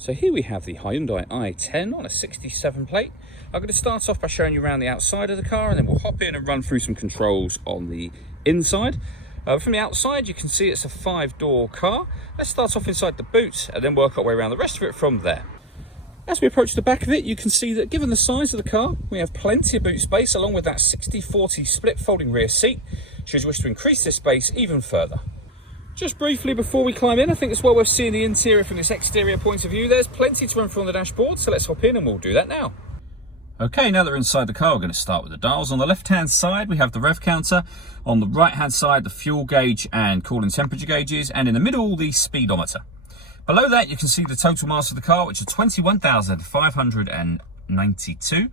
So here we have the Hyundai i10 on a 67 plate. I'm going to start off by showing you around the outside of the car, and then we'll hop in and run through some controls on the inside. From the outside, you can see it's a 5-door car. Let's start off inside the boot and then work our way around the rest of it from there. As we approach the back of it, you can see that given the size of the car, we have plenty of boot space along with that 60-40 split folding rear seat, should you wish to increase this space even further. Just briefly before we climb in, I think it's well worth seeing the interior from this exterior point of view. There's plenty to run through on the dashboard, so let's hop in and we'll do that now. Okay, now that we're inside the car, we're going to start with the dials. On the left-hand side, we have the rev counter. On the right-hand side, the fuel gauge and cooling temperature gauges. And in the middle, the speedometer. Below that, you can see the total mass of the car, which is 21,592.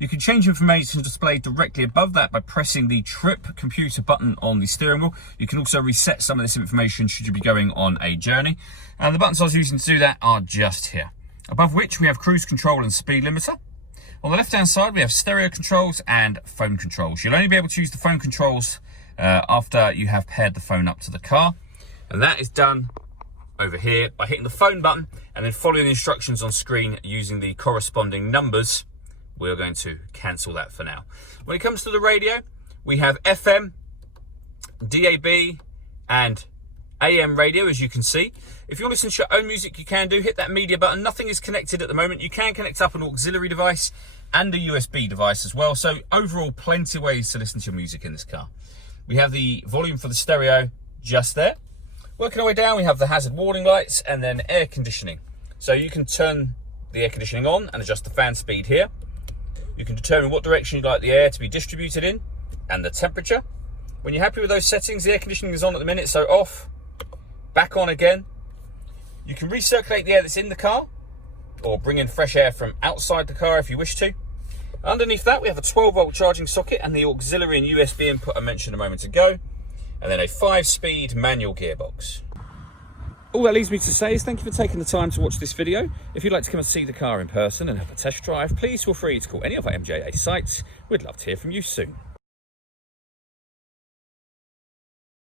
You can change information displayed directly above that by pressing the trip computer button on the steering wheel. You can also reset some of this information should you be going on a journey. And the buttons I was using to do that are just here. Above which, we have cruise control and speed limiter. On the left-hand side, we have stereo controls and phone controls. You'll only be able to use the phone controls after you have paired the phone up to the car. And that is done over here by hitting the phone button and then following the instructions on screen using the corresponding numbers. We're going to cancel that for now. When it comes to the radio, we have FM, DAB, and AM radio, as you can see. If you want to listen to your own music, you can do. Hit that media button. Nothing is connected at the moment. You can connect up an auxiliary device and a USB device as well. So overall, plenty of ways to listen to your music in this car. We have the volume for the stereo just there. Working our way down, we have the hazard warning lights and then air conditioning. So you can turn the air conditioning on and adjust the fan speed here. You can determine what direction you'd like the air to be distributed in and the temperature. When you're happy with those settings, the air conditioning is on at the minute, so off, back on again. You can recirculate the air that's in the car or bring in fresh air from outside the car if you wish to. Underneath that, we have a 12-volt charging socket and the auxiliary and USB input I mentioned a moment ago, and then a 5-speed manual gearbox. All that leaves me to say is thank you for taking the time to watch this video. If you'd like to come and see the car in person and have a test drive, please feel free to call any of our MJA sites. We'd love to hear from you soon.